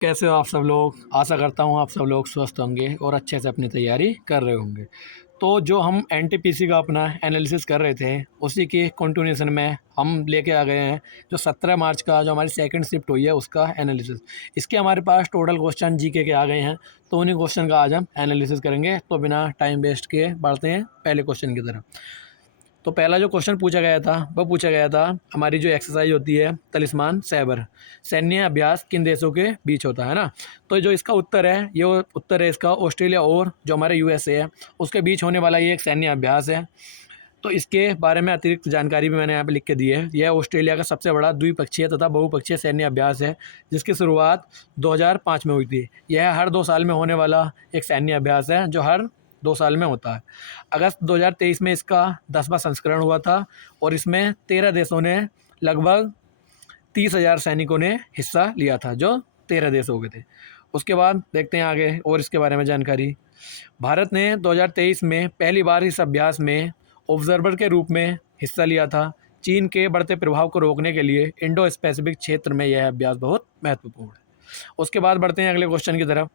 कैसे हो आप सब लोग? आशा करता हूँ आप सब लोग स्वस्थ होंगे और अच्छे से अपनी तैयारी कर रहे होंगे। तो जो हम एनटीपीसी का अपना एनालिसिस कर रहे थे, उसी के कंटिन्यूएशन में हम लेके आ गए हैं जो 17 मार्च का जो हमारी सेकंड शिफ्ट हुई है उसका एनालिसिस। इसके हमारे पास टोटल क्वेश्चन जीके के आ गए हैं, तो उन्हीं क्वेश्चन का आज हम एनालिसिस करेंगे। तो बिना टाइम वेस्ट किए बढ़ते हैं पहले क्वेश्चन की तरफ। तो पहला जो क्वेश्चन पूछा गया था वो पूछा गया था, हमारी जो एक्सरसाइज होती है तलिस्मान सैबर, सैन्य अभ्यास किन देशों के बीच होता है ना। तो जो इसका उत्तर है, ये उत्तर है इसका ऑस्ट्रेलिया और जो हमारे यूएसए है उसके बीच होने वाला ये एक सैन्य अभ्यास है। तो इसके बारे में अतिरिक्त जानकारी भी मैंने यहाँ पे लिख के दी है। यह ऑस्ट्रेलिया का सबसे बड़ा द्विपक्षीय तथा बहुपक्षीय सैन्य अभ्यास है, जिसकी शुरुआत 2005 में हुई थी। यह हर 2 साल में होने वाला एक सैन्य अभ्यास है जो हर 2 साल में होता है। अगस्त 2023 में इसका 10वां संस्करण हुआ था और इसमें 13 देशों ने लगभग 30,000 सैनिकों ने हिस्सा लिया था, जो 13 देश हो गए थे। उसके बाद देखते हैं आगे और इसके बारे में जानकारी। भारत ने 2023 में पहली बार इस अभ्यास में ऑब्जर्वर के रूप में हिस्सा लिया था। चीन के बढ़ते प्रभाव को रोकने के लिए इंडो पैसिफिक क्षेत्र में यह अभ्यास बहुत महत्वपूर्ण है। उसके बाद बढ़ते हैं अगले क्वेश्चन की तरफ।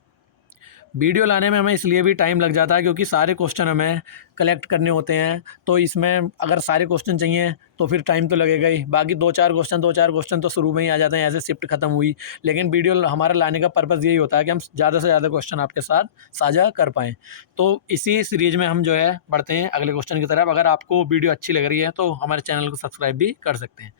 वीडियो लाने में हमें इसलिए भी टाइम लग जाता है क्योंकि सारे क्वेश्चन हमें कलेक्ट करने होते हैं, तो इसमें अगर सारे क्वेश्चन चाहिए तो फिर टाइम तो लगेगा ही। बाकी दो चार क्वेश्चन तो शुरू में ही आ जाते हैं, ऐसे शिफ्ट खत्म हुई। लेकिन वीडियो हमारा लाने का पर्पज़ यही होता है कि हम ज़्यादा से ज़्यादा क्वेश्चन आपके साथ साझा कर पाएँ। तो इसी सीरीज़ में हम जो है बढ़ते हैं अगले क्वेश्चन की तरफ। अगर आपको वीडियो अच्छी लग रही है तो हमारे चैनल को सब्सक्राइब भी कर सकते हैं।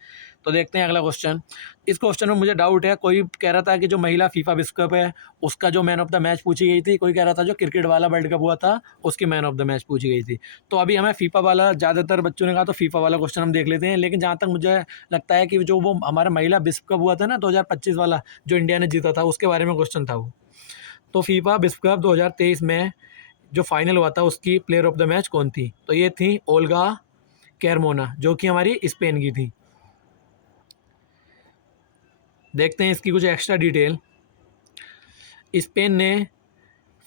तो देखते हैं अगला क्वेश्चन। इस क्वेश्चन में मुझे डाउट है, कोई कह रहा था कि जो महिला फीफा विश्व कप है उसका जो मैन ऑफ द मैच पूछी गई थी, कोई कह रहा था जो क्रिकेट वाला वर्ल्ड कप हुआ था उसकी मैन ऑफ द मैच पूछी गई थी। तो अभी हमें फीफा वाला, ज़्यादातर बच्चों ने कहा तो फीफा वाला क्वेश्चन हम देख लेते हैं। लेकिन जहाँ तक मुझे लगता है कि जो वो हमारा महिला विश्व कप हुआ था ना 2025 वाला, जो इंडिया ने जीता था, उसके बारे में क्वेश्चन था वो। तो फीफा विश्व कप 2023 में जो फाइनल हुआ था उसकी प्लेयर ऑफ द मैच कौन थी? तो ये थी ओल्गा कैरमोना, जो कि हमारी स्पेन की थी। देखते हैं इसकी कुछ एक्स्ट्रा डिटेल। स्पेन ने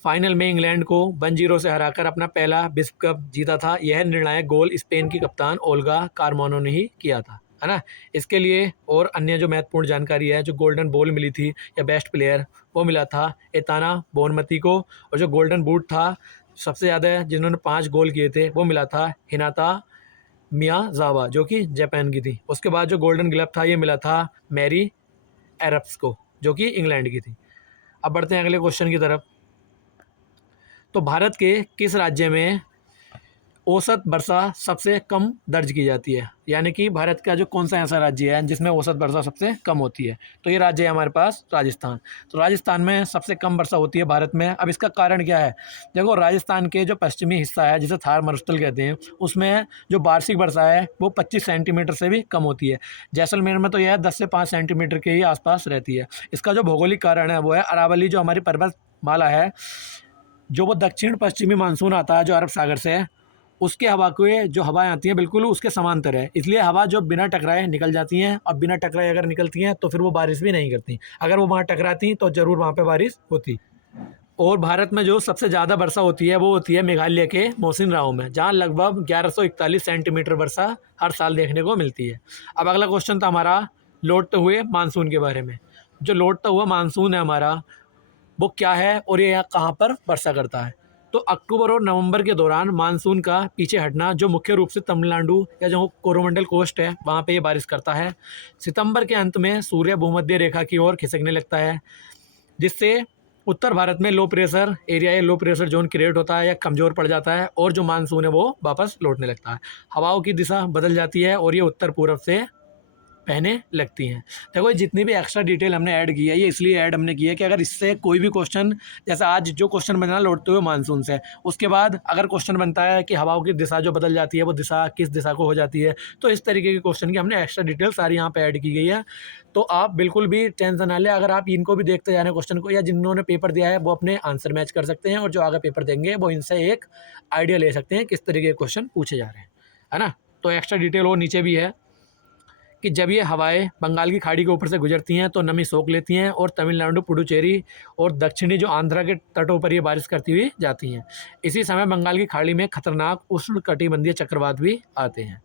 फाइनल में इंग्लैंड को 1-0 से हराकर अपना पहला विश्व कप जीता था। यह निर्णायक गोल स्पेन की कप्तान ओल्गा कार्मोनो ने ही किया था, है ना। इसके लिए और अन्य जो महत्वपूर्ण जानकारी है, जो गोल्डन बॉल मिली थी या बेस्ट प्लेयर, वो मिला था एताना बोनमती को। और जो गोल्डन बूट था, सबसे ज़्यादा जिन्होंने 5 गोल किए थे, वो मिला था हिनाता मियाजावा, जो कि जापान की थी। उसके बाद जो गोल्डन ग्लव था ये मिला था मैरी एरप्स को, जो कि इंग्लैंड की थी। अब बढ़ते हैं अगले क्वेश्चन की तरफ। तो भारत के किस राज्य में औसत वर्षा सबसे कम दर्ज की जाती है? यानी कि भारत का जो कौन सा ऐसा राज्य है जिसमें औसत वर्षा सबसे कम होती है? तो ये राज्य है हमारे पास राजस्थान। तो राजस्थान में सबसे कम वर्षा होती है भारत में। अब इसका कारण क्या है? देखो, राजस्थान के जो पश्चिमी हिस्सा है जिसे थार मरुस्थल कहते हैं, उसमें जो वार्षिक वर्षा है वो 25 सेंटीमीटर से भी कम होती है। जैसलमेर में तो यह 10 से 5 सेंटीमीटर के ही आसपास रहती है। इसका जो भौगोलिक कारण है वो है अरावली, जो हमारी पर्वतमाला है, जो वो दक्षिण पश्चिमी मानसून आता है जो अरब सागर से है, उसके हवा के जो हवाएं आती हैं बिल्कुल उसके समांतर है। इसलिए हवा जो बिना टकराए निकल जाती हैं, और बिना टकराए अगर निकलती हैं तो फिर वो बारिश भी नहीं करती। अगर वो वहाँ टकराती तो ज़रूर वहाँ पे बारिश होती। और भारत में जो सबसे ज़्यादा वर्षा होती है वो होती है मेघालय के मोसिन राव में, जहाँ लगभग 1141 सेंटीमीटर वर्षा हर साल देखने को मिलती है। अब अगला क्वेश्चन था हमारा लौटते हुए मानसून के बारे में। जो लौटता हुआ मानसून है हमारा, वो क्या है और ये यहाँ कहाँ पर वर्षा करता है? तो अक्टूबर और नवंबर के दौरान मानसून का पीछे हटना, जो मुख्य रूप से तमिलनाडु या जो कोरोमंडल कोस्ट है वहाँ पे ये बारिश करता है। सितंबर के अंत में सूर्य भूमध्य रेखा की ओर खिसकने लगता है, जिससे उत्तर भारत में लो प्रेशर एरिया या लो प्रेशर जोन क्रिएट होता है या कमज़ोर पड़ जाता है, और जो मानसून है वो वापस लौटने लगता है। हवाओं की दिशा बदल जाती है और ये उत्तर पूर्व से पहने लगती हैं। देखो, ये जितनी भी एक्स्ट्रा डिटेल हमने ऐड की है ये इसलिए ऐड हमने की है कि अगर इससे कोई भी क्वेश्चन, जैसे आज जो क्वेश्चन बना लौटते हुए मानसून से, उसके बाद अगर क्वेश्चन बनता है कि हवाओं की दिशा जो बदल जाती है वो दिशा किस दिशा को हो जाती है, तो इस तरीके के क्वेश्चन की हमने एक्स्ट्रा डिटेल सारी यहाँ पे ऐड की गई है। तो आप बिल्कुल भी टेंशन ना लें, अगर आप इनको भी देखते जा रहे हैं क्वेश्चन को, या जिन्होंने पेपर दिया है वो अपने आंसर मैच कर सकते हैं, और जो आगे पेपर देंगे वो इनसे एक आइडिया ले सकते हैं किस तरीके के क्वेश्चन पूछे जा रहे हैं, है ना। तो एक्स्ट्रा डिटेल और नीचे भी है कि जब ये हवाएं बंगाल की खाड़ी के ऊपर से गुजरती हैं तो नमी सोख लेती हैं, और तमिलनाडु, पुडुचेरी और दक्षिणी जो आंध्रा के तटों पर ये बारिश करती हुई जाती हैं। इसी समय बंगाल की खाड़ी में खतरनाक उष्णकटिबंधीय चक्रवात भी आते हैं।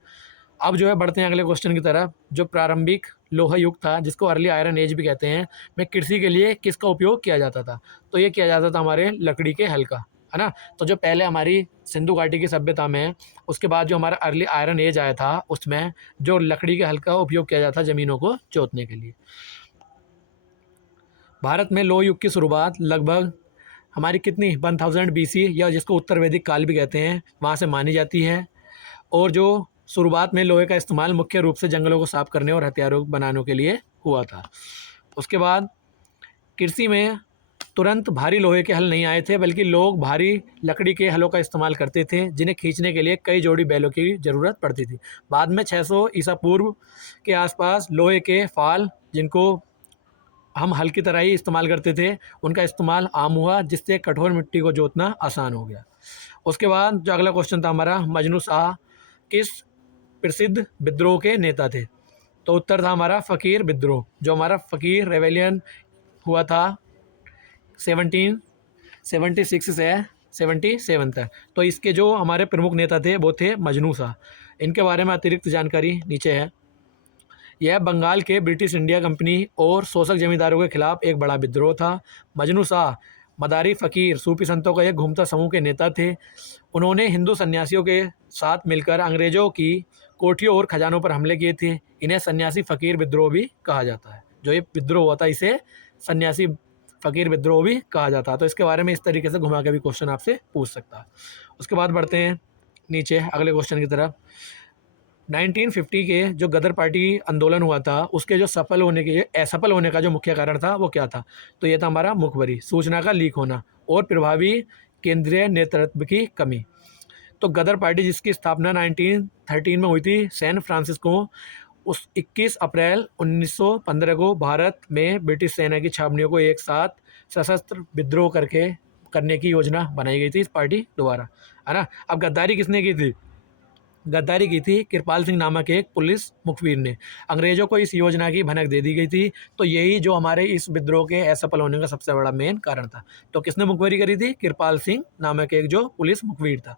अब जो है बढ़ते हैं अगले क्वेश्चन की तरफ। जो प्रारंभिक लोहा युग था, जिसको अर्ली आयरन एज भी कहते हैं, में कृषि के लिए किसका उपयोग किया जाता था? तो ये किया जाता था हमारे लकड़ी के हल का, है ना। तो जो पहले हमारी सिंधु घाटी की सभ्यता में, उसके बाद जो हमारा अर्ली आयरन एज आया था, उसमें जो लकड़ी के हल का उपयोग किया जाता था ज़मीनों को जोतने के लिए। भारत में लोह युग की शुरुआत लगभग हमारी कितनी 1000 BC, या जिसको उत्तर वैदिक काल भी कहते हैं, वहाँ से मानी जाती है। और जो शुरुआत में लोहे का इस्तेमाल मुख्य रूप से जंगलों को साफ करने और हथियारों बनाने के लिए हुआ था। उसके बाद कृषि में तुरंत भारी लोहे के हल नहीं आए थे, बल्कि लोग भारी लकड़ी के हलों का इस्तेमाल करते थे, जिन्हें खींचने के लिए कई जोड़ी बैलों की ज़रूरत पड़ती थी। बाद में 600 ईसा पूर्व के आसपास लोहे के फाल, जिनको हम हल की तरह ही इस्तेमाल करते थे, उनका इस्तेमाल आम हुआ, जिससे कठोर मिट्टी को जोतना आसान हो गया। उसके बाद जो अगला क्वेश्चन था हमारा, मजनू शाह किस प्रसिद्ध विद्रोह के नेता थे? तो उत्तर था हमारा फ़कीर विद्रोह, जो हमारा फ़कीर रेवेलियन हुआ था 1776 से 77 तक। तो इसके जो हमारे प्रमुख नेता थे वो थे मजनू शाह। इनके बारे में अतिरिक्त जानकारी नीचे है। यह बंगाल के ब्रिटिश इंडिया कंपनी और शोषक जमींदारों के खिलाफ एक बड़ा विद्रोह था। मजनू शाह मदारी फ़कीर सूफी संतों का एक घूमता समूह के नेता थे। उन्होंने हिंदू सन्यासियों के साथ मिलकर अंग्रेज़ों की कोठियों और खजानों पर हमले किए थे। इन्हें सन्यासी फ़कीर विद्रोह भी कहा जाता है। जो ये विद्रोह हुआ था, इसे सन्यासी फ़कीर विद्रोह भी कहा जाता है। तो इसके बारे में इस तरीके से घुमा के भी क्वेश्चन आपसे पूछ सकता है। उसके बाद बढ़ते हैं नीचे अगले क्वेश्चन की तरफ। 1950 के जो गदर पार्टी आंदोलन हुआ था, उसके जो असफल होने का जो मुख्य कारण था वो क्या था? तो ये था हमारा मुखबरी, सूचना का लीक होना और प्रभावी केंद्रीय नेतृत्व की कमी। तो गदर पार्टी, जिसकी स्थापना 1913 में हुई थी सैन फ्रांसिस्को, उस 21 अप्रैल 1915 को भारत में ब्रिटिश सेना की छावनियों को एक साथ सशस्त्र विद्रोह करने की योजना बनाई गई थी इस पार्टी द्वारा, है ना। अब गद्दारी किसने की थी? गद्दारी की थी कृपाल सिंह नामक एक पुलिस मुखबिर ने। अंग्रेज़ों को इस योजना की भनक दे दी गई थी। तो यही जो हमारे इस विद्रोह के असफल होने का सबसे बड़ा मेन कारण था। तो किसने मुखबिरी करी थी? कृपाल सिंह नामक एक जो पुलिस मुखबिर था।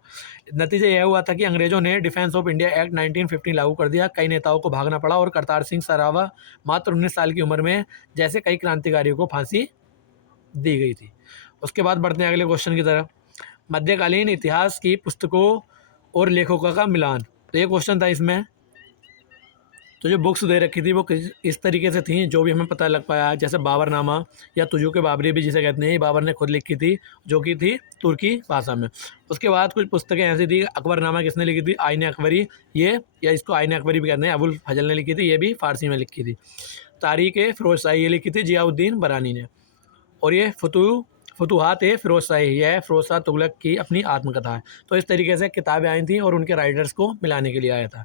नतीजा यह हुआ था कि अंग्रेज़ों ने डिफेंस ऑफ इंडिया एक्ट 1915 लागू कर दिया। कई नेताओं को भागना पड़ा और करतार सिंह सरावा मात्र 19 साल की उम्र में जैसे कई क्रांतिकारियों को फांसी दी गई थी। उसके बाद बढ़ते हैं अगले क्वेश्चन की तरफ। मध्यकालीन इतिहास की पुस्तकों और लेखकों का मिलान। तो ये क्वेश्चन था इसमें। तो जो बुक्स दे रखी थी वो इस तरीके से थी, जो भी हमें पता लग पाया, जैसे बाबरनामा या तुजू के बाबरी भी जिसे कहते हैं, ये बाबर ने खुद लिखी थी, जो कि थी तुर्की भाषा में। उसके बाद कुछ पुस्तकें ऐसी थी। अकबरनामा किसने लिखी थी? आईन अकबरी, ये या इसको आईन अकबरी भी कहते हैं, अबुल फजल ने लिखी थी, ये भी फ़ारसी में लिखी थी। तारीख फ़िरोज शाही, ये लिखी थी जियाउद्दीन बरानी ने। और ये फतूहात फ़िरोज शाही, यह फ़िरोज शाह तुगलक की अपनी आत्मकथा है। तो इस तरीके से किताबें आई थी और उनके राइटर्स को मिलाने के लिए आया था।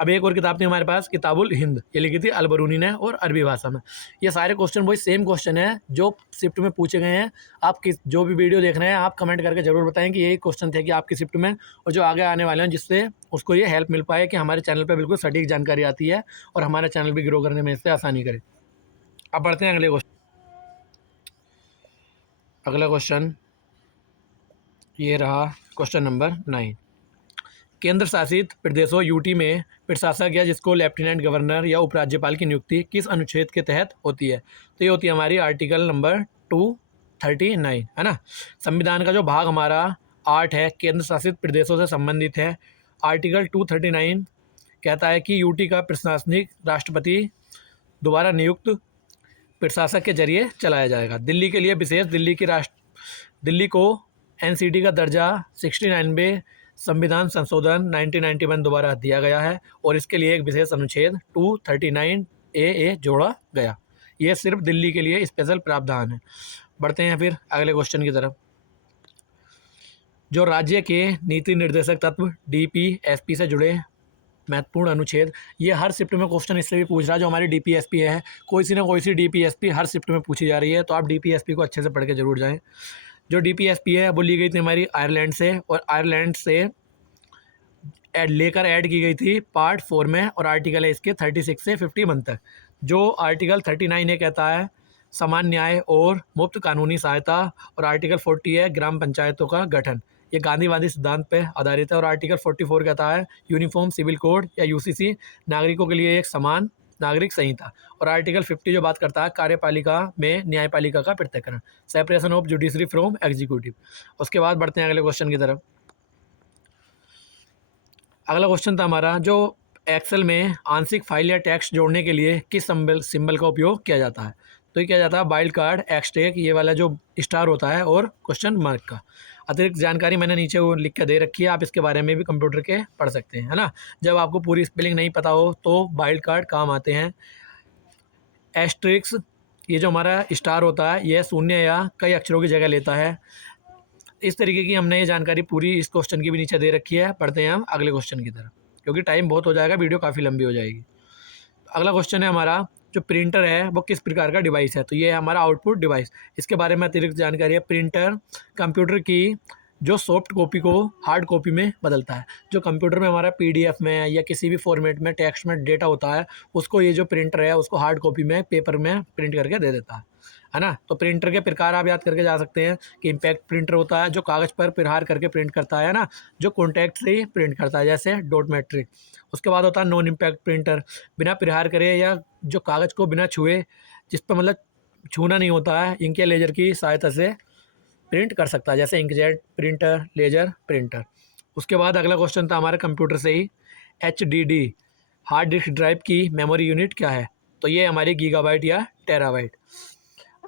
अब एक और किताब थी हमारे पास, किताबुल हिंद, ये लिखी थी अलबरूनी ने और अरबी भाषा में। ये सारे क्वेश्चन वही सेम क्वेश्चन है जो शिफ्ट में पूछे गए हैं। आप जो भी वीडियो देख रहे हैं, आप कमेंट करके ज़रूर बताएं कि यही क्वेश्चन थे कि आपकी शिफ्ट में, और जो आगे आने वाले हैं, जिससे उसको ये हेल्प मिल पाए कि हमारे चैनल पर बिल्कुल सटीक जानकारी आती है और हमारा चैनल भी ग्रो करने में इससे आसानी करे। अब बढ़ते हैं अगले क्वेश्चन। अगला क्वेश्चन ये रहा, क्वेश्चन नंबर 9। केंद्र शासित प्रदेशों यूटी में प्रशासक या जिसको लेफ्टिनेंट गवर्नर या उपराज्यपाल की नियुक्ति किस अनुच्छेद के तहत होती है? तो ये होती है हमारी आर्टिकल नंबर 239, है ना। संविधान का जो भाग हमारा 8 है, केंद्र शासित प्रदेशों से संबंधित है। आर्टिकल 239 कहता है कि यूटी का प्रशासनिक राष्ट्रपति द्वारा नियुक्त प्रशासक के जरिए चलाया जाएगा। दिल्ली के लिए विशेष दिल्ली को एनसीटी का दर्जा 69वें संविधान संशोधन 1991 द्वारा दिया गया है और इसके लिए एक विशेष अनुच्छेद 239A जोड़ा गया। यह सिर्फ दिल्ली के लिए स्पेशल प्रावधान है। बढ़ते हैं फिर अगले क्वेश्चन की तरफ। जो राज्य के नीति निर्देशक तत्व DPSP से जुड़े महत्वपूर्ण अनुच्छेद, ये हर शिफ्ट में क्वेश्चन इससे भी पूछ रहा है। जो हमारी DPSP है, कोई सी ना कोई सी DPSP हर शिफ्ट में पूछी जा रही है, तो आप DPSP को अच्छे से पढ़ के जरूर जाएं। जो DPSP है वो ली गई थी हमारी आयरलैंड से, और आयरलैंड से लेकर ऐड की गई थी पार्ट 4 में, और आर्टिकल है इसके 36 से 51 तक। जो आर्टिकल 39 ये कहता है समान न्याय और मुफ्त कानूनी सहायता, और आर्टिकल 40 है ग्राम पंचायतों का गठन। ये गांधीवादी सिद्धांत पे आधारित है। और आर्टिकल 44 कहता है यूनिफॉर्म सिविल कोड या यूसीसी नागरिकों के लिए एक समान नागरिक संहिता। और आर्टिकल 50 जो बात करता है कार्यपालिका में न्यायपालिका का पृथक्करण, separation of judiciary from executive. उसके बाद बढ़ते हैं अगले क्वेश्चन की तरफ। अगला क्वेश्चन था हमारा जो एक्सेल में आंशिक फाइल या टेक्स्ट जोड़ने के लिए किस सिंबल का उपयोग किया जाता है। तो ये किया जाता है वाइल्ड कार्ड, एक्सटेक, ये वाला जो स्टार होता है, और क्वेश्चन मार्क का। अतिरिक्त जानकारी मैंने नीचे वो लिख के दे रखी है, आप इसके बारे में भी कंप्यूटर के पढ़ सकते हैं, है ना। जब आपको पूरी स्पेलिंग नहीं पता हो तो वाइल्ड कार्ड काम आते हैं। एस्ट्रिक्स, ये जो हमारा स्टार होता है यह शून्य या कई अक्षरों की जगह लेता है। इस तरीके की हमने ये जानकारी पूरी इस क्वेश्चन की भी नीचे दे रखी है। पढ़ते हैं हम अगले क्वेश्चन की तरफ, क्योंकि टाइम बहुत हो जाएगा, वीडियो काफ़ी लंबी हो जाएगी। अगला क्वेश्चन है हमारा जो प्रिंटर है वो किस प्रकार का डिवाइस है। तो ये है हमारा आउटपुट डिवाइस। इसके बारे में अतिरिक्त जानकारी है। प्रिंटर कंप्यूटर की जो सॉफ्ट कॉपी को हार्ड कॉपी में बदलता है। जो कंप्यूटर में हमारा पीडीएफ में या किसी भी फॉर्मेट में टेक्स्ट में डेटा होता है, उसको ये जो प्रिंटर है उसको हार्ड कॉपी में पेपर में प्रिंट करके दे देता है ना। तो प्रिंटर के प्रकार आप याद करके जा सकते हैं कि इम्पैक्ट प्रिंटर होता है जो कागज़ पर प्रहार करके प्रिंट करता है ना, जो कॉन्टैक्ट से ही प्रिंट करता है, जैसे डॉट मैट्रिक। उसके बाद होता है नॉन इम्पैक्ट प्रिंटर, बिना प्रहार करे या जो कागज़ को बिना छुए, जिस पर मतलब छूना नहीं होता है, इंक या लेजर की सहायता से प्रिंट कर सकता है, जैसे इंकजेट प्रिंटर, लेजर प्रिंटर। उसके बाद अगला क्वेश्चन था हमारे कंप्यूटर से ही, HDD हार्ड डिस्क ड्राइव की मेमोरी यूनिट क्या है। तो ये हमारी गीगाबाइट या टेराबाइट।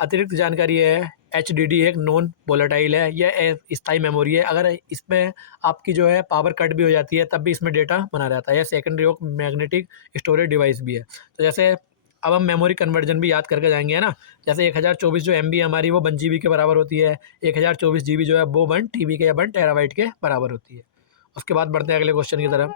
अतिरिक्त जानकारी है HDD एक नॉन वोलेटाइल है, यह स्थायी मेमोरी है। अगर इसमें आपकी जो है पावर कट भी हो जाती है तब भी इसमें डेटा बना रहता है। यह secondary of magnetic storage device भी है। तो जैसे अब हम मेमोरी कन्वर्जन भी याद करके जाएंगे, है ना। जैसे 1024 जो MB हमारी वो 1 GB के बराबर होती है, 1024 GB जो है वो 1 TB के या 1 टेराबाइट के बराबर होती है। उसके बाद बढ़ते हैं अगले क्वेश्चन की तरफ।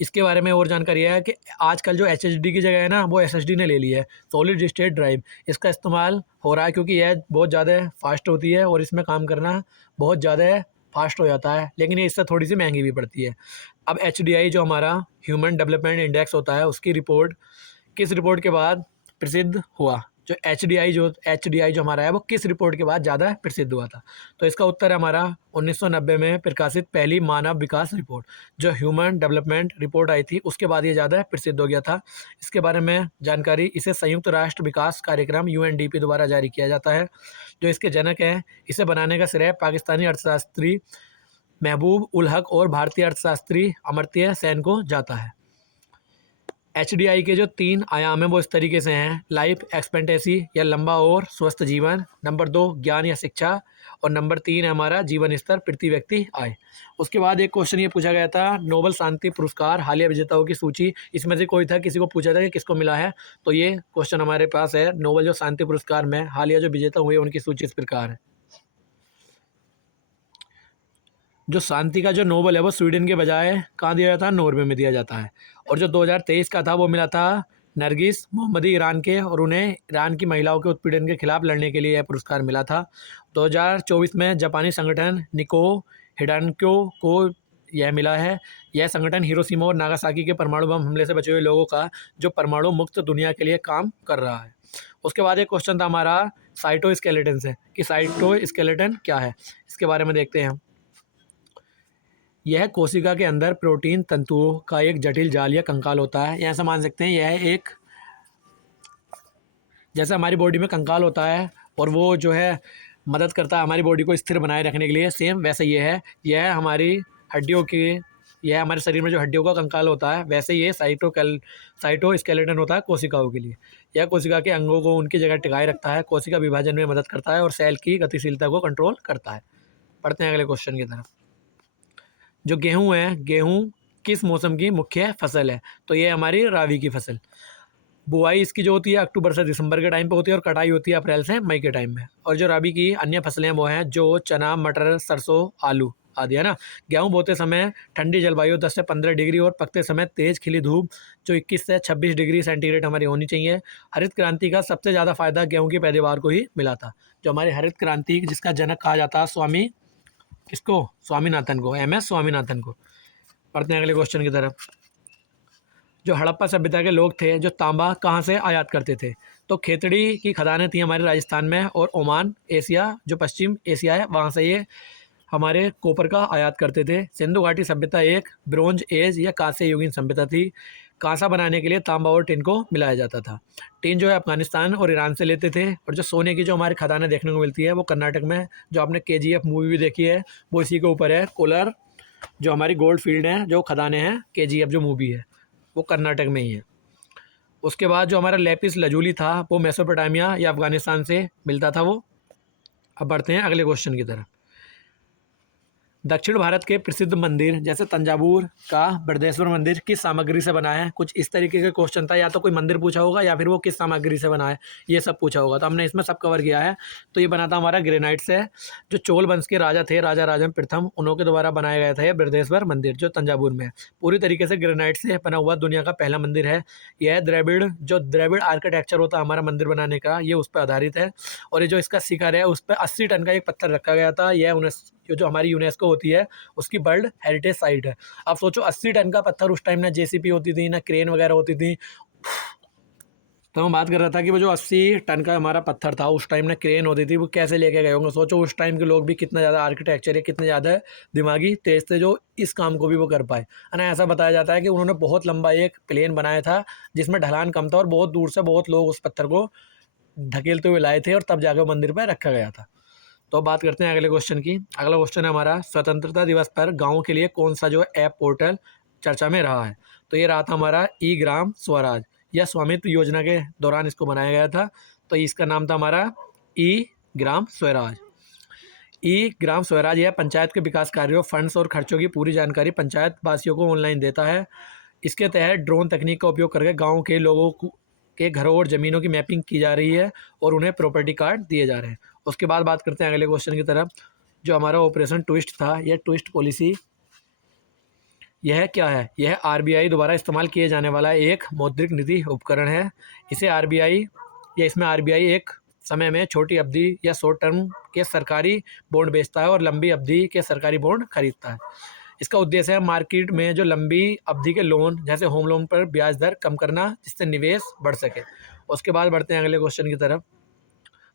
इसके बारे में और जानकारी है कि आजकल जो HDD की जगह है ना वो SSD ने ले ली है, सॉलिड स्टेट ड्राइव। इसका इस्तेमाल हो रहा है क्योंकि यह बहुत ज़्यादा फास्ट होती है और इसमें काम करना बहुत ज़्यादा फास्ट हो जाता है, लेकिन ये इससे थोड़ी सी महंगी भी पड़ती है। अब HDI जो हमारा ह्यूमन डेवलपमेंट इंडेक्स होता है उसकी रिपोर्ट किस रिपोर्ट के बाद प्रसिद्ध हुआ। जो HDI जो हमारा है वो किस रिपोर्ट के बाद ज़्यादा प्रसिद्ध हुआ था। तो इसका उत्तर है हमारा 1990 में प्रकाशित पहली मानव विकास रिपोर्ट, जो ह्यूमन डेवलपमेंट रिपोर्ट आई थी उसके बाद ये ज़्यादा प्रसिद्ध हो गया था। इसके बारे में जानकारी, इसे संयुक्त राष्ट्र विकास कार्यक्रम UNDP द्वारा जारी किया जाता है। जो इसके जनक हैं, इसे बनाने का श्रेय पाकिस्तानी अर्थशास्त्री महबूब उल हक और भारतीय अर्थशास्त्री अमर्त्य सेन को जाता है। HDI के जो 3 आयाम हैं वो इस तरीके से हैं, लाइफ एक्सपेक्टेंसी या लंबा और स्वस्थ जीवन, नंबर 2 ज्ञान या शिक्षा, और नंबर 3 है हमारा जीवन स्तर प्रति व्यक्ति आय। उसके बाद एक क्वेश्चन ये पूछा गया था, नोबेल शांति पुरस्कार हालिया विजेताओं की सूची, इसमें से कोई था, किसी को पूछा था कि किसको मिला है। तो ये क्वेश्चन हमारे पास है, नोबेल जो शांति पुरस्कार में हालिया जो विजेता हुए उनकी सूची इस प्रकार है। जो शांति का जो नोबेल है वो स्वीडन के बजाय कहाँ दिया जाता है, नॉर्वे में दिया जाता है। और जो 2023 का था वो मिला था नरगिस मोहम्मदी ईरान के, और उन्हें ईरान की महिलाओं के उत्पीड़न के खिलाफ लड़ने के लिए यह पुरस्कार मिला था। 2024 में जापानी संगठन निको हिडानक्यो को यह मिला है। यह संगठन हिरोशिमा और नागासाकी के परमाणु बम हमले से बचे हुए लोगों का जो परमाणु मुक्त दुनिया के लिए काम कर रहा है। उसके बाद एक क्वेश्चन था हमारा साइटोस्केलेटन से, कि साइटोस्केलेटन क्या है, इसके बारे में देखते हैं हम। यह कोशिका के अंदर प्रोटीन तंतुओं का एक जटिल जाल या कंकाल होता है। ऐसा मान सकते हैं यह एक, जैसे हमारी बॉडी में कंकाल होता है और वो जो है मदद करता है हमारी बॉडी को स्थिर बनाए रखने के लिए, सेम वैसे ये है। यह हमारी हड्डियों की, यह हमारे शरीर में जो हड्डियों का कंकाल होता है, वैसे ये साइटोस्केलेटन होता है कोशिकाओं के लिए। यह कोशिका के अंगों को उनकी जगह टिकाए रखता है, कोशिका विभाजन में मदद करता है और सेल की गतिशीलता को कंट्रोल करता है। पढ़ते हैं अगले क्वेश्चन की तरफ। जो गेहूँ है, गेहूँ किस मौसम की मुख्य फसल है। तो ये हमारी रावी की फसल। बुआई इसकी जो होती है अक्टूबर से दिसंबर के टाइम पे होती है और कटाई होती है अप्रैल से मई के टाइम में। और जो रावी की अन्य फसलें वो हैं जो चना, मटर, सरसों, आलू आदि, है ना। गेहूँ बोते समय ठंडी जलवायु 10 से 15 डिग्री और पकते समय तेज़ खिली धूप जो 21 से 26 डिग्री सेंटीग्रेड हमारी होनी चाहिए। हरित क्रांति का सबसे ज़्यादा फायदा गेहूँ की पैदावार को ही मिला था। जो हमारी हरित क्रांति जिसका जनक कहा जाता है स्वामी, किसको, स्वामीनाथन को, MS स्वामीनाथन को। पढ़ते हैं अगले क्वेश्चन की तरफ। जो हड़प्पा सभ्यता के लोग थे जो तांबा कहाँ से आयात करते थे। तो खेतड़ी की खदानें थी हमारे राजस्थान में, और ओमान, एशिया जो पश्चिम एशिया है वहाँ से ये हमारे कॉपर का आयात करते थे। सिंधु घाटी सभ्यता एक ब्रोंज एज या कांस्य युगीन सभ्यता थी। कांसा बनाने के लिए तांबा और टिन को मिलाया जाता था। टिन जो है अफगानिस्तान और ईरान से लेते थे, और जो सोने की जो हमारी खदानें देखने को मिलती है वो कर्नाटक में, जो आपने KGF मूवी भी देखी है वो इसी के ऊपर है। कोलार जो हमारी गोल्ड फील्ड है, जो खदानें हैं, KGF जो मूवी है वो कर्नाटक में ही है। उसके बाद जो हमारा लेपिस लजूली था वो मेसोपोटामिया या अफगानिस्तान से मिलता था वो। अब बढ़ते हैं अगले क्वेश्चन की तरफ। दक्षिण भारत के प्रसिद्ध मंदिर जैसे तंजावुर का बृहदेश्वर मंदिर किस सामग्री से बना है? कुछ इस तरीके का क्वेश्चन था, या तो कोई मंदिर पूछा होगा या फिर वो किस सामग्री से बना है, ये सब पूछा होगा। तो हमने इसमें सब कवर किया है। तो ये बना था हमारा ग्रेनाइट से। जो चोल वंश के राजा थे, राजा राजम प्रथम, उन्हों के द्वारा बनाया गया था ये बृहदेश्वर मंदिर जो तंजावुर में है। पूरी तरीके से ग्रेनाइट से बना हुआ दुनिया का पहला मंदिर है। यह द्रविड़ आर्किटेक्चर होता है हमारा मंदिर बनाने का, ये उस पर आधारित है। और ये जो इसका शिखर है उस पर 80 टन का एक पत्थर रखा गया था। यह जो हमारी यूनेस्को होती है उसकी वर्ल्ड हेरिटेज साइट है। आप सोचो 80 टन का पत्थर, उस टाइम ना JCB होती थी ना क्रेन वगैरह होती थी। तो मैं बात कर रहा था कि वो जो 80 टन का हमारा पत्थर था, उस टाइम ना क्रेन होती थी, वो कैसे लेके गए होंगे। सोचो उस टाइम के लोग भी कितना ज़्यादा आर्किटेक्चर है, कितने ज़्यादा दिमागी तेज थे जो इस काम को भी वो कर पाए, है ना। ऐसा बताया जाता है कि उन्होंने बहुत लंबा एक प्लेन बनाया था जिसमें ढलान कम था, और बहुत दूर से बहुत लोग उस पत्थर को धकेलते हुए लाए थे, और तब जाकर मंदिर पर रखा गया था। तो बात करते हैं अगले क्वेश्चन की। अगला क्वेश्चन है हमारा, स्वतंत्रता दिवस पर गाँव के लिए कौन सा जो ऐप पोर्टल चर्चा में रहा है? तो ये रहा था हमारा ग्राम स्वराज, या स्वामित्व योजना के दौरान इसको बनाया गया था। तो इसका नाम था हमारा ग्राम स्वराज। ग्राम स्वराज यह पंचायत के विकास कार्यों, फंड्स और खर्चों की पूरी जानकारी पंचायत वासियों को ऑनलाइन देता है। इसके तहत ड्रोन तकनीक का उपयोग करके गाँव के लोगों के घरों और ज़मीनों की मैपिंग की जा रही है, और उन्हें प्रॉपर्टी कार्ड दिए जा रहे हैं। उसके बाद बात करते हैं अगले क्वेश्चन की तरफ। जो हमारा ऑपरेशन ट्विस्ट था, यह ट्विस्ट पॉलिसी यह क्या है? यह RBI द्वारा इस्तेमाल किए जाने वाला एक मौद्रिक नीति उपकरण है। इसमें RBI एक समय में छोटी अवधि या शॉर्ट टर्म के सरकारी बॉन्ड बेचता है और लंबी अवधि के सरकारी बॉन्ड खरीदता है। इसका उद्देश्य है मार्केट में जो लंबी अवधि के लोन जैसे होम लोन पर ब्याज दर कम करना, जिससे निवेश बढ़ सके। उसके बाद बढ़ते हैं अगले क्वेश्चन की तरफ।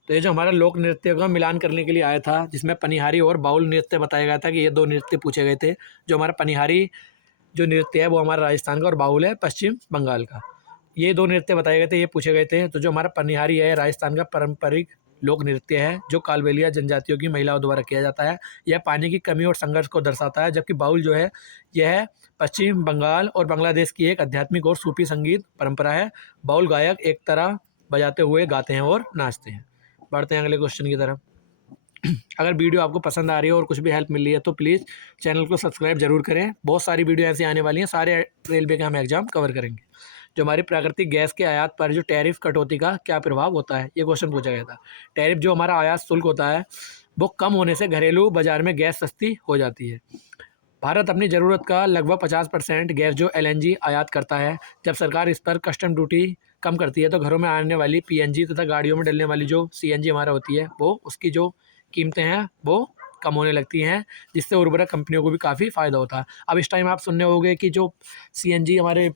तो ये जो हमारा लोक नृत्य का मिलान करने के लिए आया था, जिसमें पनिहारी और बाउल नृत्य बताया गया था कि ये दो नृत्य पूछे गए थे। जो हमारा पनिहारी जो नृत्य है वो हमारा राजस्थान का, और बाउल है पश्चिम बंगाल का। ये दो नृत्य बताए गए थे, ये पूछे गए थे। तो जो हमारा पनिहारी है राजस्थान का पारंपरिक लोक नृत्य है, जो कालबेलिया जनजातियों की महिलाओं द्वारा किया जाता है। यह पानी की कमी और संघर्ष को दर्शाता है। जबकि बाउल जो है यह पश्चिम बंगाल और बांग्लादेश की एक आध्यात्मिक और सूफी संगीत परंपरा है। बाउल गायक एक तरह बजाते हुए गाते हैं और नाचते हैं। बढ़ते हैं अगले क्वेश्चन की तरफ। अगर वीडियो आपको पसंद आ रही है और कुछ भी हेल्प मिल रही है तो प्लीज़ चैनल को सब्सक्राइब जरूर करें। बहुत सारी वीडियो ऐसी आने वाली हैं, सारे रेलवे के हम एग्जाम कवर करेंगे। जो हमारी प्राकृतिक गैस के आयात पर जो टैरिफ कटौती का क्या प्रभाव होता है, ये क्वेश्चन पूछा गया था। टैरिफ जो हमारा आयात शुल्क होता है वो कम होने से घरेलू बाजार में गैस सस्ती हो जाती है। भारत अपनी ज़रूरत का लगभग 50% गैस जो LNG आयात करता है। जब सरकार इस पर कस्टम ड्यूटी कम करती है तो घरों में आने वाली PNG तथा गाड़ियों में डलने वाली जो CNG हमारा होती है, वो उसकी जो कीमतें हैं वो कम होने लगती हैं, जिससे उर्वरक कंपनियों को भी काफ़ी फ़ायदा होता है। अब इस टाइम आप सुनने होंगे कि जो CNG हमारे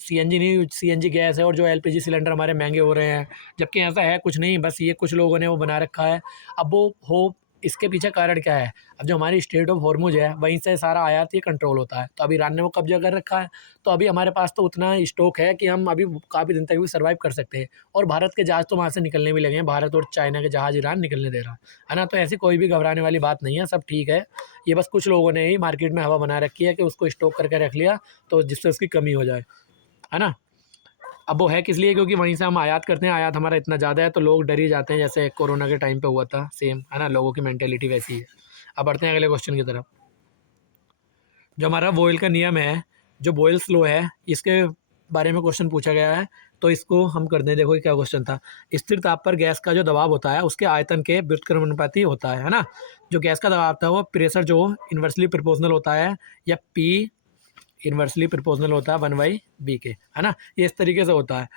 CNG नहीं, CNG गैस है और जो LPG सिलेंडर हमारे महंगे हो रहे हैं, जबकि ऐसा है कुछ नहीं, बस ये कुछ लोगों ने वो बना रखा है। अब वो हो इसके पीछे कारण क्या है? अब जो हमारी स्ट्रेट ऑफ हॉर्मुज़ है वहीं से सारा आयात ये कंट्रोल होता है। तो अभी ईरान ने वो कब्जा कर रखा है, तो अभी हमारे पास तो उतना स्टॉक है कि हम अभी काफ़ी दिन तक भी सर्वाइव कर सकते हैं। और भारत के जहाज़ तो वहाँ से निकलने भी लगे हैं, भारत और चाइना के जहाज़ ईरान निकलने दे रहा है ना। तो ऐसी कोई भी घबराने वाली बात नहीं है, सब ठीक है। ये बस कुछ लोगों ने ही मार्केट में हवा बना रखी है कि उसको स्टॉक करके रख लिया, तो जिससे उसकी कमी हो जाए, है ना। अब वो है किस लिए? क्योंकि वहीं से हम आयात करते हैं, आयात हमारा इतना ज़्यादा है तो लोग डर ही जाते हैं, जैसे कोरोना के टाइम पे हुआ था सेम, है ना। लोगों की मेंटेलिटी वैसी है। अब बढ़ते हैं अगले क्वेश्चन की तरफ। जो हमारा बोयल का नियम है, जो बोयल्स लॉ है, इसके बारे में क्वेश्चन पूछा गया है। तो इसको हम कर दें। देखो ये क्या क्वेश्चन था। स्थिर ताप पर गैस का जो दबाव होता है उसके आयतन के व्युत्क्रमानुपाती होता है ना। जो गैस का दबाव था वो प्रेशर जो इन्वर्सली प्रोपोर्शनल होता है, या P इन्वर्सली प्रोपोर्शनल होता है 1/B के, है ना। ये इस तरीके से होता है।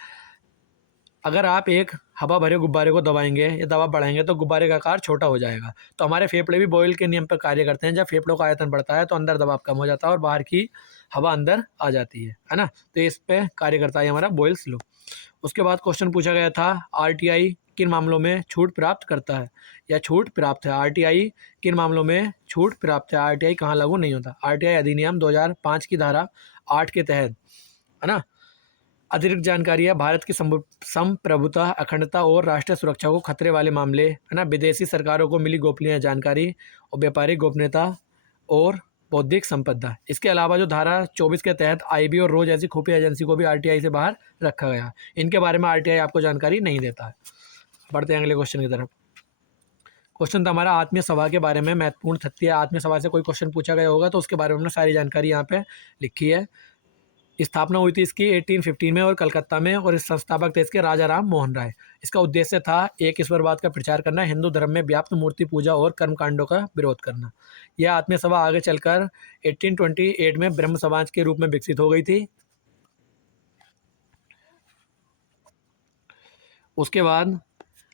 अगर आप एक हवा भरे गुब्बारे को दबाएंगे या दबाव बढ़ाएंगे तो गुब्बारे का आकार छोटा हो जाएगा। तो हमारे फेफड़े भी बॉयल के नियम पर कार्य करते हैं। जब फेफड़ों का आयतन बढ़ता है तो अंदर दबाव कम हो जाता है और बाहर की हवा अंदर आ जाती है ना। तो इस पे कार्य करता है हमारा बॉयल्स लॉ। उसके बाद क्वेश्चन पूछा गया था RTI किन मामलों में छूट प्राप्त करता है या छूट प्राप्त है। आरटीआई किन मामलों में छूट प्राप्त है, आरटीआई कहाँ लागू नहीं होता। आरटीआई अधिनियम 2005 की धारा 8 के तहत, है ना। अतिरिक्त जानकारी है, भारत की संप्रभुता, अखंडता और राष्ट्रीय सुरक्षा को खतरे वाले मामले, है ना। विदेशी सरकारों को मिली गोपनीय जानकारी और व्यापारिक गोपनीयता और बौद्धिक संपदा। इसके अलावा जो धारा 24 के तहत आईबी और रोज ऐसी खुफिया एजेंसी को भी आरटीआई से बाहर रखा गया। इनके बारे में आरटीआई आपको जानकारी नहीं देता है। बढ़ते हैं अगले क्वेश्चन की तरफ। क्वेश्चन था हमारा आत्मीय सभा के बारे में, महत्वपूर्ण तथ्य। आत्मीय सभा से कोई क्वेश्चन पूछा गया होगा तो उसके बारे में हमने सारी जानकारी यहाँ पे लिखी है। स्थापना हुई थी इसकी 1815 में और कलकत्ता में, और इस संस्थापक थे इसके राजा राम मोहन राय। इसका उद्देश्य था एक ईश्वरवाद का प्रचार करना, हिंदू धर्म में व्याप्त मूर्ति पूजा और कर्मकांडों का विरोध करना। यह आत्मीय सभा आगे चलकर 1828 में ब्रह्म समाज के रूप में विकसित हो गई थी। उसके बाद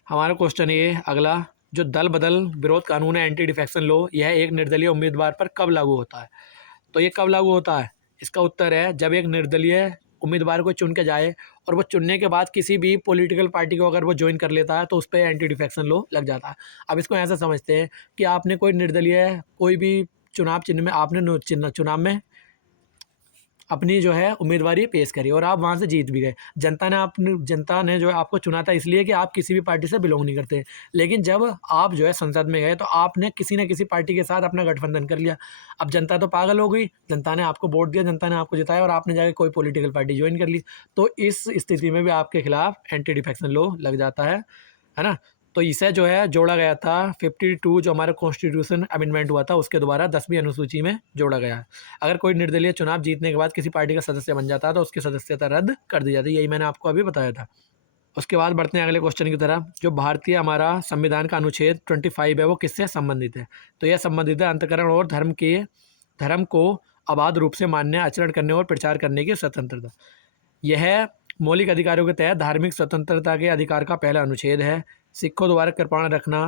हमारा क्वेश्चन ये अगला, जो दल बदल विरोध कानून है, एंटी डिफेक्शन लॉ, यह एक निर्दलीय उम्मीदवार पर कब लागू होता है। तो ये कब लागू होता है, इसका उत्तर है जब एक निर्दलीय उम्मीदवार को चुन के जाए और वो चुनने के बाद किसी भी पॉलिटिकल पार्टी को अगर वो ज्वाइन कर लेता है तो उस पर एंटी डिफेक्शन लॉ लग जाता है। अब इसको ऐसा समझते हैं कि आपने कोई निर्दलीय कोई भी चुनाव चिन्ह में आपने चुनाव में अपनी जो है उम्मीदवारी पेश करी और आप वहाँ से जीत भी गए। जनता ने जो है आपको चुना था इसलिए कि आप किसी भी पार्टी से बिलोंग नहीं करते। लेकिन जब आप जो है संसद में गए तो आपने किसी न किसी पार्टी के साथ अपना गठबंधन कर लिया। अब जनता तो पागल हो गई, जनता ने आपको वोट दिया, जनता ने आपको जिताया और आपने जाकर कोई पॉलिटिकल पार्टी ज्वाइन कर ली। तो इस स्थिति में भी आपके खिलाफ एंटी डिफेक्शन लॉ लग जाता है ना। तो इसे जो है जोड़ा गया था 52 जो हमारा कॉन्स्टिट्यूशन अमेंडमेंट हुआ था उसके द्वारा 10वीं अनुसूची में जोड़ा गया है। अगर कोई निर्दलीय चुनाव जीतने के बाद किसी पार्टी का सदस्य बन जाता है तो उसकी सदस्यता रद्द कर दी जाती है। यही मैंने आपको अभी बताया था। उसके बाद बढ़ते हैं अगले क्वेश्चन की तरफ। जो भारतीय हमारा संविधान का अनुच्छेद 25 है वो किससे संबंधित है। तो यह संबंधित है अंतःकरण और धर्म को अबाध रूप से मान्य, आचरण करने और प्रचार करने की स्वतंत्रता। यह मौलिक अधिकारों के तहत धार्मिक स्वतंत्रता के अधिकार का पहला अनुच्छेद है। सिखों द्वारा कृपाण रखना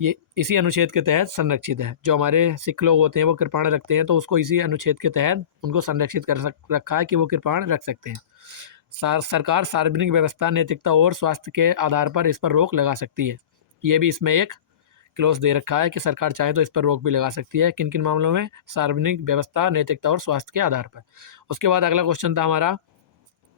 ये इसी अनुच्छेद के तहत संरक्षित है। जो हमारे सिख लोग होते हैं वो कृपाण रखते हैं तो उसको इसी अनुच्छेद के तहत उनको संरक्षित रखा है कि वो कृपाण रख सकते हैं। सरकार सार्वजनिक व्यवस्था, नैतिकता और स्वास्थ्य के आधार पर इस पर रोक लगा सकती है। ये भी इसमें एक क्लोज दे रखा है कि सरकार चाहे तो इस पर रोक भी लगा सकती है। किन किन मामलों में, सार्वजनिक व्यवस्था, नैतिकता और स्वास्थ्य के आधार पर। उसके बाद अगला क्वेश्चन था हमारा,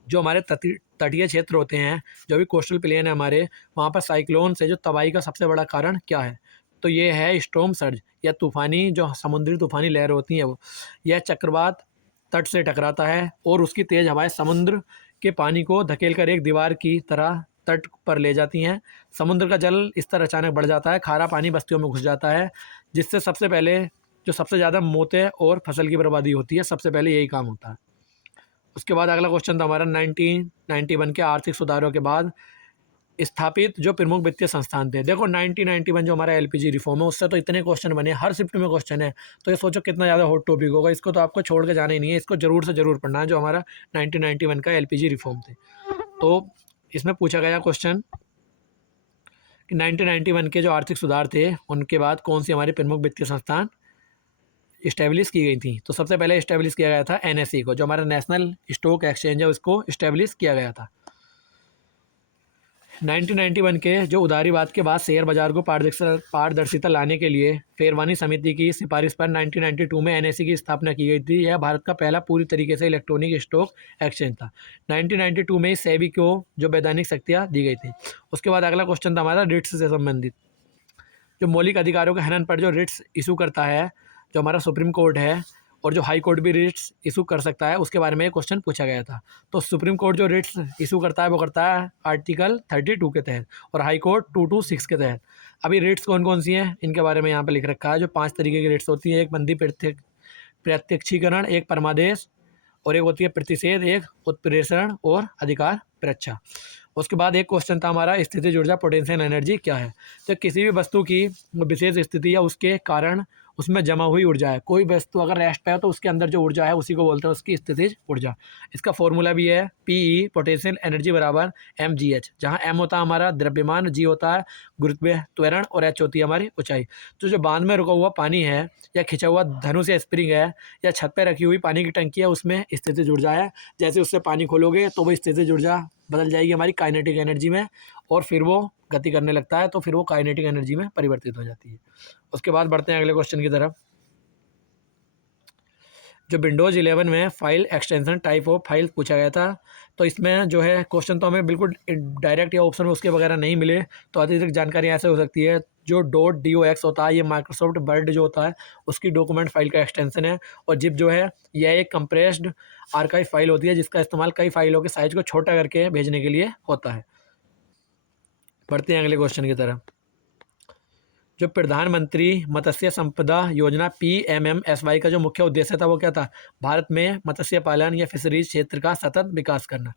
जो हमारे तटीय क्षेत्र होते हैं, जो भी कोस्टल प्लेन है हमारे, वहाँ पर साइक्लोन से जो तबाही का सबसे बड़ा कारण क्या है। तो ये है स्टॉर्म सर्ज या तूफानी, जो समुद्री तूफानी लहर होती हैं वो। यह चक्रवात तट से टकराता है और उसकी तेज़ हवाएं समुद्र के पानी को धकेल कर एक दीवार की तरह तट पर ले जाती हैं। समुद्र का जल इस तरह अचानक बढ़ जाता है, खारा पानी बस्तियों में घुस जाता है, जिससे सबसे पहले जो सबसे ज़्यादा मौतें और फसल की बर्बादी होती है, सबसे पहले यही काम होता है। उसके बाद अगला क्वेश्चन था हमारा 1991 के आर्थिक सुधारों के बाद स्थापित जो प्रमुख वित्तीय संस्थान थे। देखो 1991 जो हमारा एलपीजी रिफॉर्म है उससे तो इतने क्वेश्चन बने, हर शिफ्ट में क्वेश्चन है। तो ये सोचो कितना ज़्यादा हॉट टॉपिक होगा। इसको तो आपको छोड़ के जाना ही नहीं है, इसको जरूर से जरूर पढ़ना है, जो हमारा 1991 का एलपीजी रिफॉर्म थे। तो इसमें पूछा गया क्वेश्चन कि 1991 के जो आर्थिक सुधार थे उनके बाद कौन सी हमारी प्रमुख वित्तीय संस्थान इस्टेब्लिश की गई थी। तो सबसे पहले इस्टेब्लिश किया गया था एनएसई को, जो हमारा नेशनल स्टॉक एक्सचेंज है उसको इस्टेब्लिश किया गया था। 1991 के जो उदारीवाद के बाद शेयर बाजार को पारदर्शिता लाने के लिए फेरवानी समिति की सिफारिश पर 1992 में एनएसई की स्थापना की गई थी। यह भारत का पहला पूरी तरीके से इलेक्ट्रॉनिक स्टॉक एक्सचेंज था। 1992 में सेबी को जो वैधानिक शक्तियाँ दी गई थी। उसके बाद अगला क्वेश्चन था हमारा रिट्स से संबंधित। जो मौलिक अधिकारों के हनन पर जो रिट्स इशू करता है, जो हमारा सुप्रीम कोर्ट है, और जो हाई कोर्ट भी रिट्स इशू कर सकता है, उसके बारे में एक क्वेश्चन पूछा गया था। तो सुप्रीम कोर्ट जो रिट्स इशू करता है वो करता है आर्टिकल 32 के तहत और हाई कोर्ट 226 के तहत। अभी रिट्स कौन कौन सी हैं इनके बारे में यहाँ पे लिख रखा है। जो 5 तरीके की रिट्स होती है, एक बंदी प्रत्यक्षीकरण, एक परमादेश, और एक होती है प्रतिषेध, एक उत्प्रेषण और अधिकार परीक्षा। उसके बाद एक क्वेश्चन था हमारा स्थितिज ऊर्जा, पोटेंशियल एनर्जी क्या है। तो किसी भी वस्तु की विशेष स्थिति या उसके कारण उसमें जमा हुई ऊर्जा है। कोई वस्तु अगर रेस्ट पे है तो उसके अंदर जो ऊर्जा है उसी को बोलते हैं उसकी स्थितिज ऊर्जा। इसका फॉर्मूला भी है पीई पोटेंशियल एनर्जी बराबर mgh, जहाँ m होता है हमारा द्रव्यमान, g होता है गुरुत्वीय त्वरण और h होती है हमारी ऊंचाई। तो जो बांध में रुका हुआ पानी है या खिंचा हुआ धनुष या स्प्रिंग है या छत पर रखी हुई पानी की टंकी है, उसमें स्थितिज ऊर्जा है। जैसे उससे पानी खोलोगे तो वो स्थितिज ऊर्जा बदल जाएगी हमारी काइनेटिक एनर्जी में और फिर वो गति करने लगता है, तो फिर वो काइनेटिक एनर्जी में परिवर्तित हो जाती है। उसके बाद बढ़ते हैं अगले क्वेश्चन की तरफ। जो विंडोज़ 11 में file extension type of file पूछा गया था, तो इसमें जो है क्वेश्चन तो हमें बिल्कुल डायरेक्ट या ऑप्शन में उसके वगैरह नहीं मिले, तो अतिरिक्त जानकारी ऐसे हो सकती है। जो .docx होता है, ये माइक्रोसॉफ्ट वर्ड जो होता है उसकी डॉक्यूमेंट फाइल का एक्सटेंशन है, और जिप जो है यह एक कंप्रेस्ड आर्काइव फाइल होती है जिसका इस्तेमाल कई फाइलों के साइज को छोटा करके भेजने के लिए होता है। बढ़ते हैं अगले क्वेश्चन की तरफ। जो प्रधानमंत्री मत्स्य संपदा योजना PMMSY का जो मुख्य उद्देश्य था वो क्या था? भारत में मत्स्य पालन या फिशरीज क्षेत्र का सतत विकास करना।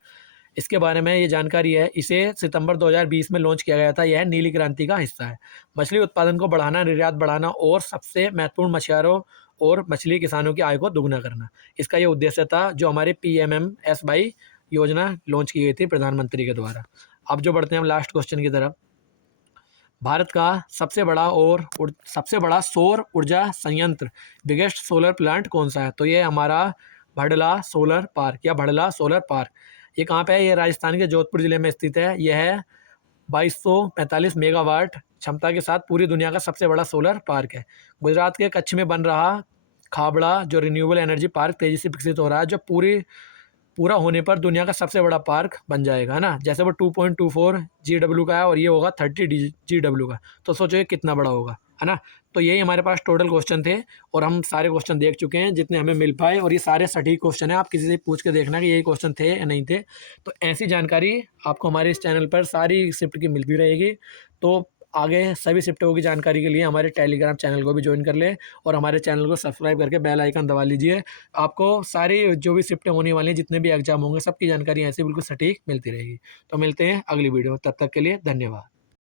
इसके बारे में ये जानकारी है। इसे सितंबर 2020 में लॉन्च किया गया था। यह नीली क्रांति का हिस्सा है। मछली उत्पादन को बढ़ाना, निर्यात बढ़ाना और सबसे महत्वपूर्ण मछुआरों और मछली किसानों की आय को दोगुना करना, इसका ये उद्देश्य था जो हमारे PMMSY योजना लॉन्च की गई थी प्रधानमंत्री के द्वारा। अब जो बढ़ते हैं हम लास्ट क्वेश्चन की तरफ। भारत का सबसे बड़ा सौर ऊर्जा संयंत्र, बिगेस्ट सोलर प्लांट कौन सा है? तो ये हमारा भड़ला सोलर पार्क या भड़ला सोलर पार्क। ये कहाँ पे है? ये राजस्थान के जोधपुर ज़िले में स्थित है। यह है 2245 मेगावाट क्षमता के साथ पूरी दुनिया का सबसे बड़ा सोलर पार्क है। गुजरात के कच्छ में बन रहा खाबड़ा जो रिन्यूएबल एनर्जी पार्क तेज़ी से विकसित हो रहा है, जो पूरा होने पर दुनिया का सबसे बड़ा पार्क बन जाएगा, है ना। जैसे वो 2.24 GW का है और ये होगा 30 GW का, तो सोचो ये कितना बड़ा होगा, है ना। तो यही हमारे पास टोटल क्वेश्चन थे और हम सारे क्वेश्चन देख चुके हैं जितने हमें मिल पाए, और ये सारे सटीक क्वेश्चन है। आप किसी से पूछ के देखना कि यही क्वेश्चन थे या नहीं थे। तो ऐसी जानकारी आपको हमारे इस चैनल पर सारी शिफ्ट की मिलती रहेगी। तो आगे सभी शिफ्टों की जानकारी के लिए हमारे टेलीग्राम चैनल को भी ज्वाइन कर लें और हमारे चैनल को सब्सक्राइब करके बेल आइकन दबा लीजिए। आपको सारी जो भी शिफ्टें होने वाली हैं, जितने भी एग्जाम होंगे, सबकी जानकारी ऐसे बिल्कुल सटीक मिलती रहेगी। तो मिलते हैं अगली वीडियो में, तब तक के लिए धन्यवाद।